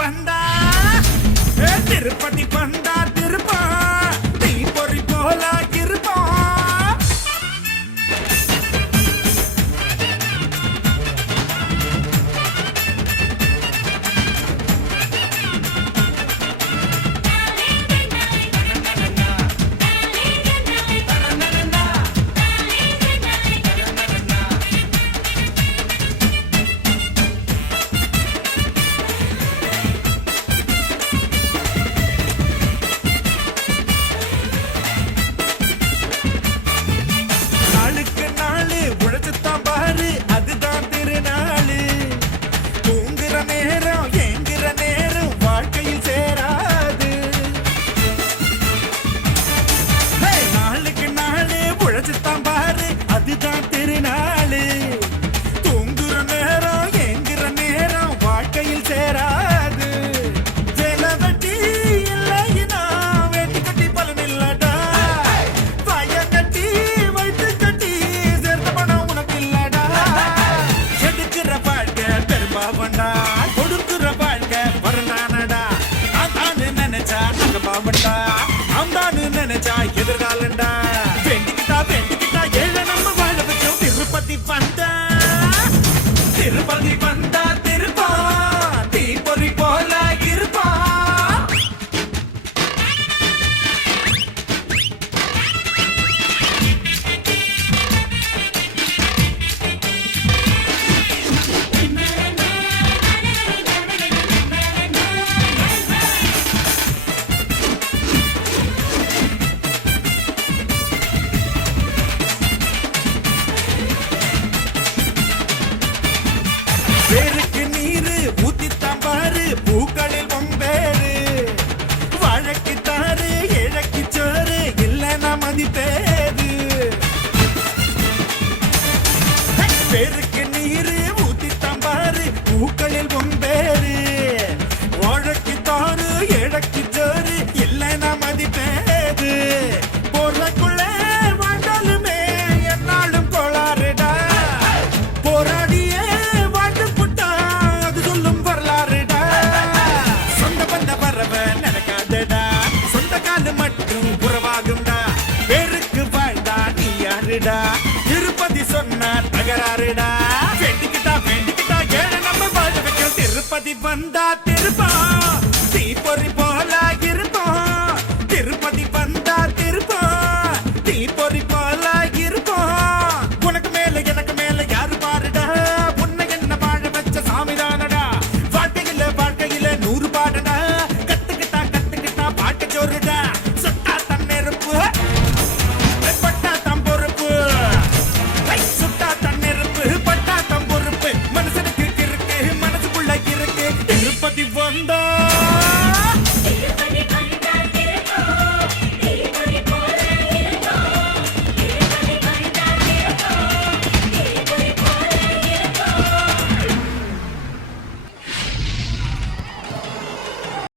பந்தா திருப்பதி அதுதான் திருநாள். தூங்குற நேரம் எங்குற நேரம் வாழ்க்கையில் சேராது. ஜலவட்டி இல்லைனா வெட்டி கட்டி பலன் இல்லடா பய கட்டி வயிற்று கட்டி சேர்த்த பணம் உனக்கு இல்லடா எடுக்கிற வாழ்க்கை பெரும்பாவண்டா கொடுக்கிற வாழ்க்கை வரலானடா அதான்னு நினைச்சா நாங்க பாவண்டா அந்தான்னு நினைச்சா எதிர்காலண்டா. పంత తిరుపతి పంత Say தகராறுடா திருப்பதி சொன்ன தகராறுடா? வேண்டிக்கிட்டா வேண்டிக்கிட்டா ஏழை நம்ம வாழ வைக்கிறோம் திருப்பதி வந்தா திருப்பா தீப்பொறி போல இருப்போம் திருப்பதி வந்தா Whoa!